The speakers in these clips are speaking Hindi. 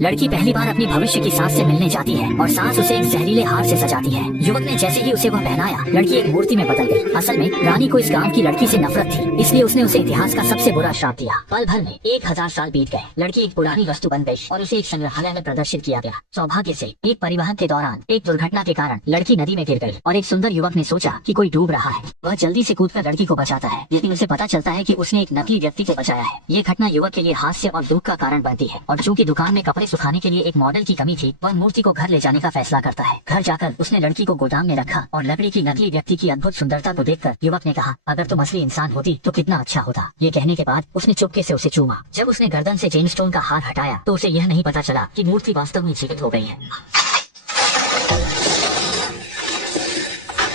लड़की पहली बार अपनी भविष्य की सास से मिलने जाती है और सास उसे एक जहरीले हार से सजाती है। युवक ने जैसे ही उसे वह पहनाया, लड़की एक मूर्ति में बदल गई। असल में रानी को इस गांव की लड़की से नफरत थी, इसलिए उसने उसे इतिहास का सबसे बुरा श्राप दिया। पल भर में 1000 साल बीत गए। लड़की एक पुरानी वस्तु बन गई और उसे एक संग्रहालय में प्रदर्शित किया गया। सौभाग्य से एक परिवहन के दौरान एक दुर्घटना के कारण लड़की नदी में गिर गई और एक सुंदर युवक ने सोचा कि कोई डूब रहा है। वह जल्दी से कूदकर लड़की को बचाता है, लेकिन उसे पता चलता है कि उसने एक नकली व्यक्ति को बचाया है। ये घटना युवक के लिए हास्य और दुख का कारण बनती है और चूंकि दुकान में कपड़े सुखाने के लिए एक मॉडल की कमी थी, वह मूर्ति को घर ले जाने का फैसला करता है। घर जाकर उसने लड़की को गोदाम में रखा और लकड़ी की नकली व्यक्ति की अद्भुत सुंदरता को देखकर युवक ने कहा, अगर तुम असली इंसान होती तो कितना अच्छा होता। ये कहने के बाद उसने चुपके से उसे चूमा। जब उसने गर्दन से जेमस्टोन का हार हटाया तो उसे यह नहीं पता चला कि मूर्ति वास्तव में जीवित हो गई है।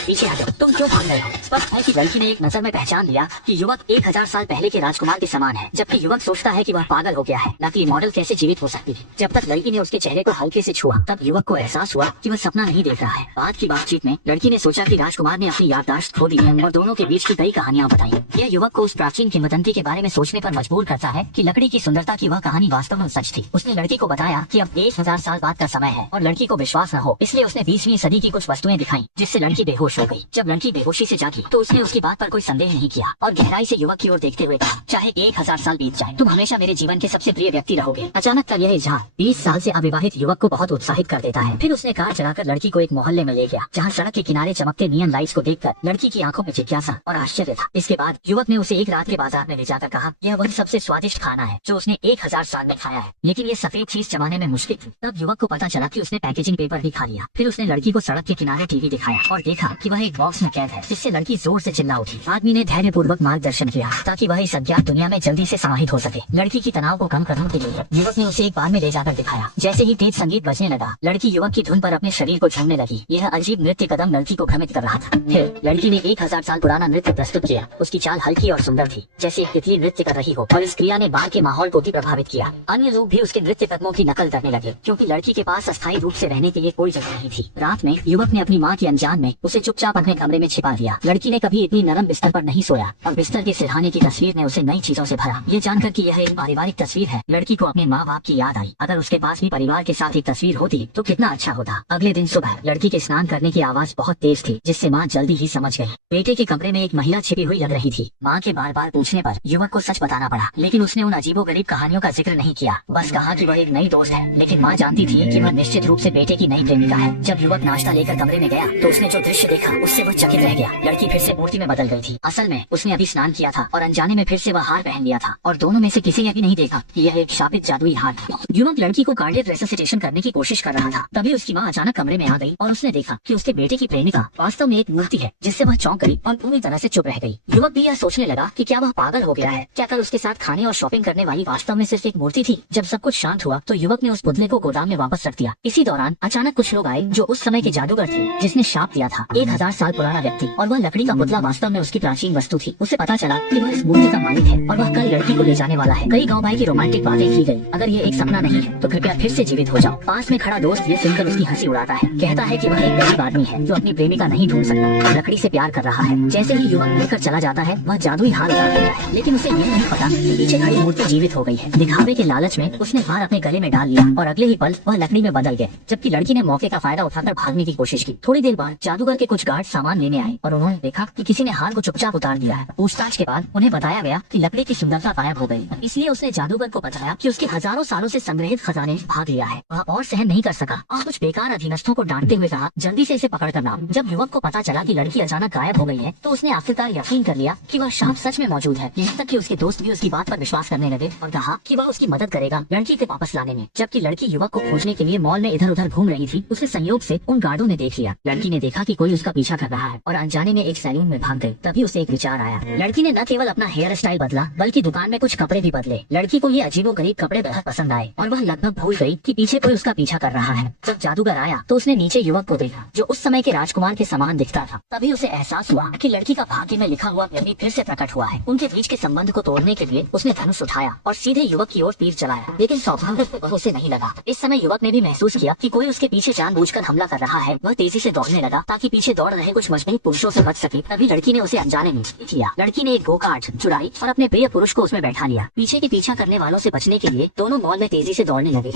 पीछे हटो, तुम क्यों भाग रहे हो? स्पष्ट है कि लड़की ने एक नजर में पहचान लिया कि युवक 1000 साल पहले के राजकुमार के समान है, जबकि युवक सोचता है कि वह पागल हो गया है, न कि ये मॉडल कैसे जीवित हो सकती है। जब तक लड़की ने उसके चेहरे को हल्के से छुआ, तब युवक को एहसास हुआ कि वह सपना नहीं देख रहा है। बाद की बातचीत में लड़की ने सोचा कि राजकुमार ने अपनी याददाश्त खो दी है और दोनों के बीच की कई कहानियां बताई। यह युवक को उस प्राचीन किंवदंती के बारे में सोचने पर मजबूर करता है कि लकड़ी की सुंदरता की वह कहानी वास्तव में सच थी। उसने लड़की को बताया कि अब 1000 साल बाद का समय है और लड़की को विश्वास न हो, इसलिए उसने 20वीं सदी की कुछ वस्तुएं दिखाई, जिससे लड़की बेहोश हो गई। जब लड़की बेहोशी से जागी तो उसने उसकी बात पर कोई संदेह नहीं किया और गहराई से युवक की ओर देखते हुए कहा, चाहे 1000 साल बीत जाए, तुम हमेशा मेरे जीवन के सबसे प्रिय व्यक्ति रहोगे। अचानक का यह इजहार 20 साल से अविवाहित युवक को बहुत उत्साहित कर देता है। फिर उसने कार चलाकर लड़की को एक मोहल्ले में ले गया, जहाँ सड़क के किनारे चमकते नियन लाइट्स को देखकर लड़की की आंखों में जिज्ञासा और आश्चर्य था। इसके बाद युवक ने उसे एक रात के बाजार में ले जाकर कहा, यह वही सबसे स्वादिष्ट खाना है जो उसने 1000 साल में खाया है, लेकिन ये सफेद चीज जमाने में मुश्किल थी। तब युवक को पता चला कि उसने पैकेजिंग पेपर भी खा लिया। फिर उसने लड़की को सड़क के किनारे टीवी दिखाया और देखा कि वह एक बॉक्स में कैद है, जिससे लड़की जोर से चिल्ला उठी। आदमी ने धैर्य पूर्वक मार्गदर्शन किया ताकि वह इस अज्ञात दुनिया में जल्दी से समाहित हो सके। लड़की की तनाव को कम करने के लिए युवक ने उसे एक बार में ले जाकर दिखाया। जैसे ही तेज संगीत बजने लगा, लड़की युवक की धुन पर अपने शरीर को झूमने लगी। यह अजीब नृत्य कदम लड़की को भ्रमित कर रहा था। फिर लड़की ने 1000 साल पुराना नृत्य प्रस्तुत किया। उसकी चाल हल्की और सुंदर थी, जैसे एक तितली नृत्य कर रही हो, और इस क्रिया ने बाहर के माहौल को भी प्रभावित किया। अन्य लोग भी उसके नृत्य कदमों की नकल करने लगे, क्योंकि लड़की के पास अस्थायी रूप से रहने के लिए कोई जगह नहीं थी। रात में युवक ने अपनी माँ की अनजान में उसे चुपचाप अपने कमरे में छिपा दिया। लड़की ने कभी इतनी नरम बिस्तर पर नहीं सोया और बिस्तर के सिरहाने की तस्वीर ने उसे नई चीजों से भरा। ये जानकर कि यह एक पारिवारिक तस्वीर है, लड़की को अपने माँ बाप की याद आई। अगर उसके पास भी परिवार के साथ एक तस्वीर होती तो कितना अच्छा होता। अगले दिन सुबह लड़की के स्नान करने की आवाज बहुत तेज थी, जिससे माँ जल्दी ही समझ गई। बेटे के कमरे में एक महिला छिपी हुई लग रही थी। माँ के बार बार पूछने पर युवक को सच बताना पड़ा, लेकिन उसने उन अजीबोगरीब कहानियों का जिक्र नहीं किया। बस कहा कि वह एक नई दोस्त है, लेकिन माँ जानती थी कि वह निश्चित रूप से बेटे की नई प्रेमिका है। जब युवक नाश्ता लेकर कमरे में गया तो उसने जो दृश्य देखा उससे वह चकित रह गया। लड़की फिर से मूर्ति में बदल गई थी। असल में उसने अभी स्नान किया था और अनजाने में फिर से वह हार पहन लिया था, और दोनों में से किसी ने भी नहीं देखा कि यह एक शापित जादुई हार था। युवक लड़की को कार्डियक रेससिटेशन करने की कोशिश कर रहा था। तभी उसकी माँ अचानक कमरे में आ गई और उसने देखा कि उसके बेटे की प्रेमिका वास्तव में एक मूर्ति है, जिससे वह चौंक गई और पूरी तरह से चुप रह गई। युवक भी यह सोचने लगा कि क्या वह पागल हो गया है, क्या कल उसके साथ खाने और शॉपिंग करने वाली वास्तव में सिर्फ एक मूर्ति थी। जब सब कुछ शांत हुआ तो युवक ने उस पुतले को गोदाम में वापस रख दिया। इसी दौरान अचानक कुछ लोग आए जो उस समय के जादूगर थे जिसने शाप दिया था। 1000 साल पुराना व्यक्ति और वह लकड़ी का पुतला वास्तव में उसकी प्राचीन वस्तु थी। उसे पता चला कि वह इस मूर्ति का मालिक है और वह कल लड़की को ले जाने वाला है। कई गाँव भाई की रोमांटिक बातें की गई। अगर ये एक सपना नहीं है तो कृपया फिर से जीवित हो जाओ। पास में खड़ा दोस्त ये सुनकर उसकी हंसी उड़ाता है, कहता है कि वह एक गरीब आदमी है जो अपनी प्रेमिका नहीं ढूंढ सकता और लकड़ी से प्यार कर रहा है। जैसे ही युवक लेकर चला जाता है, वह जादुई हार उतार देता है, लेकिन उसे ये नहीं पता कि पीछे खड़ी मूर्ति जीवित हो गई है। दिखावे के लालच में उसने हार अपने गले में डाल लिया और अगले ही पल वह लकड़ी में बदल गया, जबकि लड़की ने मौके का फायदा उठाकर भागने की कोशिश की। थोड़ी देर बाद जादूगर के कुछ गार्ड सामान लेने आए और उन्होंने देखा कि किसी ने हार को चुपचाप उतार दिया है। पूछताछ के बाद उन्हें बताया गया कि लकड़ी की सुंदरता गायब हो गई, इसलिए उसने जादूगर को बताया कि उसके हजारों सालों से संग्रहित खजाने भाग लिया है। वह और सहन नहीं कर सका और कुछ बेकार अधीनस्थों को डांटते हुए कहा, जल्दी से इसे पकड़ कर लाओ। जब युवक को पता चला कि लड़की अचानक गायब हो गई है तो उसने आखिरकार यकीन कर लिया कि वह शाप सच में मौजूद है। यहाँ तक कि उसके दोस्त भी उसकी बात पर विश्वास करने लगे और कहा कि वह उसकी मदद करेगा लड़की को वापस लाने में। जबकि लड़की युवक को खोजने के लिए मॉल में इधर उधर घूम रही थी, उसे संयोग से उन गार्डों ने देख लिया। लड़की ने देखा कि कोई उसका पीछा कर रहा है और अनजाने में एक सैलून में भाग गई। तभी उसे एक विचार आया। लड़की ने न केवल अपना हेयर स्टाइल बदला बल्कि दुकान में कुछ कपड़े भी बदले। लड़की को ये अजीबोगरीब कपड़े बेहद पसंद आए और वह लगभग भूल गई कि पीछे कोई उसका पीछा कर रहा है। जब जादूगर आया तो उसने नीचे युवक को देखा जो उस समय के राजकुमार के समान दिखता था। तभी उसे एहसास हुआ कि लड़की का भाग्य में लिखा हुआ व्यक्ति फिर से प्रकट हुआ है। उनके बीच के संबंध को तोड़ने के लिए उसने धनुष उठाया और सीधे युवक की ओर तीर चलाया, लेकिन सौभाग्य से वह उसे नहीं लगा। इस समय युवक ने भी महसूस किया कि कोई उसके पीछे जानबूझकर हमला कर रहा है। वह तेजी से दौड़ने लगा ताकि पीछे दौड़ रहे कुछ मजबूत पुरुषों से बच सके, तभी लड़की ने उसे अनजाने में किया। लड़की ने एक गो कार्ट चुराई और अपने प्रिय पुरुष को उसमें बैठा लिया। पीछे के पीछा करने वालों से बचने के लिए दोनों मॉल में तेजी से दौड़ने लगे।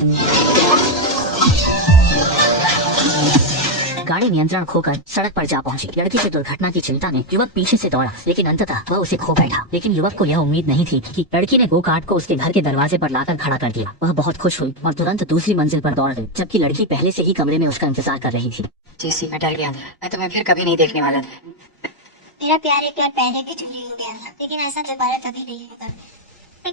गाड़ी नियंत्रण खोकर सड़क पर जा पहुंची। लड़की की दुर्घटना की चिंता में युवक पीछे से दौड़ा, लेकिन अंततः वह उसे खो बैठा। लेकिन युवक को यह उम्मीद नहीं थी कि लड़की ने गो कार्ट को उसके घर के दरवाजे पर लाकर खड़ा कर दिया। वह बहुत खुश हुई और तुरंत दूसरी मंजिल पर दौड़ गई, जबकि लड़की पहले से ही कमरे में उसका इंतजार कर रही थी। जैसी मैं डर गया था, मैं तुम्हें फिर कभी नहीं देखने वाला था। मेरा प्यार एक बार पहले भी चुरी हो गया था, लेकिन ऐसा दोबारा कभी नहीं होता।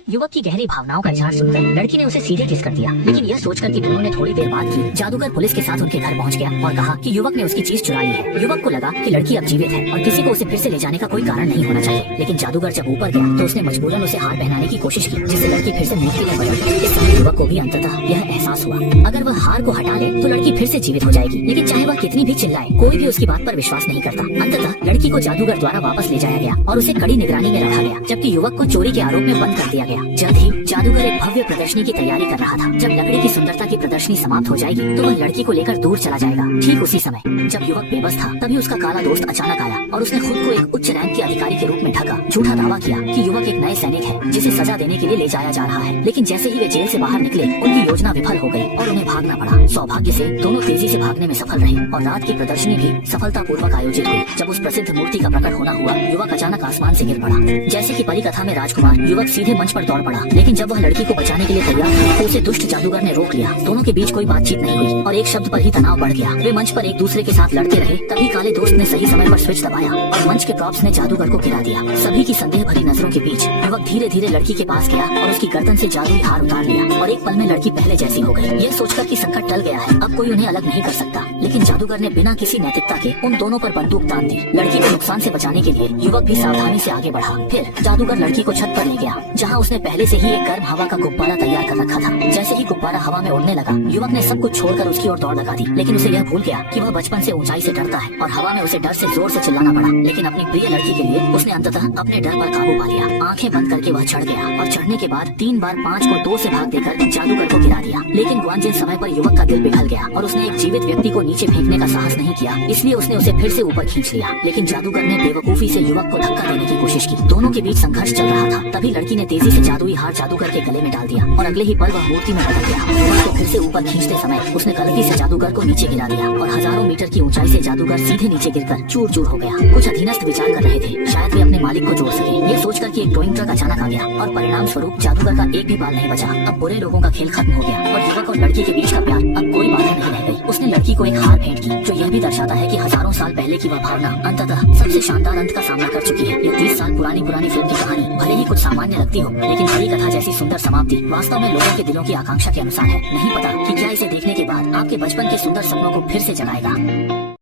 युवक की गहरी भावनाओं का इजहार सुनकर लड़की ने उसे सीधे किस कर दिया, लेकिन यह सोचकर कि दोनों ने थोड़ी देर बाद की, जादूगर पुलिस के साथ उनके घर पहुंच गया और कहा कि युवक ने उसकी चीज चुरा ली है। युवक को लगा कि लड़की अब जीवित है और किसी को उसे फिर से ले जाने का कोई कारण नहीं होना चाहिए, लेकिन जादूगर जब ऊपर गया तो उसने मजबूरन उसे हार पहनाने की कोशिश की, जिससे लड़की फिर से मूर्ति में बदल गई। इस समय युवक को भी अंततः यह एहसास हुआ, अगर वह हार को हटा ले तो लड़की फिर से जीवित हो जाएगी, लेकिन चाहे वह कितनी भी चिल्लाए, कोई भी उसकी बात पर विश्वास नहीं करता। अंततः लड़की को जादूगर द्वारा वापस ले जाया गया और उसे कड़ी निगरानी में रखा गया, जबकि युवक को चोरी के आरोप में बंद कर दिया गया। जल्द ही जादूगर एक भव्य प्रदर्शनी की तैयारी कर रहा था। जब लकड़ी की सुंदरता की प्रदर्शनी समाप्त हो जाएगी तो वह लड़की को लेकर दूर चला जाएगा। ठीक उसी समय जब युवक बेबस था, तभी उसका काला दोस्त अचानक आया और उसने खुद को एक उच्च रैंक के अधिकारी के रूप में ढका। झूठा दावा किया कि युवक एक नए सैनिक है जिसे सजा देने के लिए ले जाया जा रहा है, लेकिन जैसे ही वे जेल से बाहर निकले, उनकी योजना विफल हो गई और उन्हें भागना पड़ा। सौभाग्य से दोनों तेजी से भागने में सफल रहे और रात की प्रदर्शनी भी सफलतापूर्वक आयोजित हुई। जब उस प्रसिद्ध मूर्ति का प्रकट होना हुआ, युवक अचानक आसमान से गिर पड़ा। जैसे कि परी कथा में राजकुमार, युवक सीधे मंच पर दौड़ पड़ा, लेकिन जब वह लड़की को बचाने के लिए तैयार था तो उसे दुष्ट जादूगर ने रोक लिया। दोनों के बीच कोई बातचीत नहीं हुई और एक शब्द पर ही तनाव बढ़ गया। वे मंच पर एक दूसरे के साथ लड़ते रहे, तभी काले दोस्त ने सही समय पर स्विच दबाया और मंच के प्रॉप्स ने जादूगर को गिरा दिया। सभी की संदेह भरी नजरों के बीच युवक धीरे धीरे लड़की के पास गया और उसकी गर्दन से जादुई हार उतार लिया और एक पल में लड़की पहले जैसी हो गई। यह सोचकर कि संकट टल गया है, अब कोई उन्हें अलग नहीं कर सकता, लेकिन जादूगर ने बिना किसी नैतिकता के उन दोनों पर बंदूक तान दी। लड़की को नुकसान से बचाने के लिए युवक भी सावधानी से आगे बढ़ा। फिर जादूगर लड़की को छत पर ले गया, जहाँ उसने पहले से ही एक गर्म हवा का गुब्बारा तैयार कर रखा था। जैसे ही गुब्बारा हवा में उड़ने लगा, युवक ने सब कुछ छोड़कर उसकी ओर दौड़ लगा दी, लेकिन उसे यह भूल गया कि वह बचपन से ऊंचाई से डरता है और हवा में उसे डर से जोर से चिल्लाना पड़ा। लेकिन अपनी प्रिय लड़की के लिए उसने अंततः अपने डर पर काबू पा लिया। आंखें बंद करके वह चढ़ गया और चढ़ने के बाद 3 बार 5 को 2 से भाग देकर जादूगर को गिरा दिया। लेकिन ग्वांजिन समय पर युवक का दिल पिघल गया और उसने एक जीवित व्यक्ति को नीचे फेंकने का साहस नहीं किया, इसलिए उसने उसे फिर से ऊपर खींच लिया। लेकिन जादूगर ने बेवकूफी से युवक को धक्का देने की कोशिश की। दोनों के बीच संघर्ष चल रहा था, तभी लड़की ने तेजी से जादुई हार जादूगर के गले में डाल दिया और अगले ही पल वह मूर्ति में बदल गया। युवक को फिर से ऊपर खींचते समय उसने गलती से जादूगर को नीचे गिरा दिया और हजारों मीटर की ऊंचाई से जादूगर सीधे नीचे गिरकर चूर चूर हो गया। कुछ अधीनस्थ विचार कर रहे थे, शायद वे अपने मालिक को जोड़ सके। ये सोचकर कि एक टोइंग ट्रक अचानक आ गया और परिणाम स्वरूप जादूगर का एक भी बाल नहीं बचा। अब बुरे लोगों का खेल खत्म हो गया और युवक और लड़की के बीच का प्यार अब कोई बाधा नहीं रह गई। उसने लड़की को एक हार भेंट की, जो यह भी दर्शाता है कि हजारों साल पहले की वह भावना अंततः सबसे शानदार अंत का सामना कर चुकी है। ये 30 साल पुरानी फिल्म की कहानी भले ही कुछ सामान्य लगती हो, लेकिन परी कथा जैसी सुंदर समाप्ति वास्तव में लोगों के दिलों की आकांक्षा के अनुसार है। नहीं पता कि क्या इसे देखने के बाद आपके बचपन के सुंदर सपनों को फिर से जगाएगा।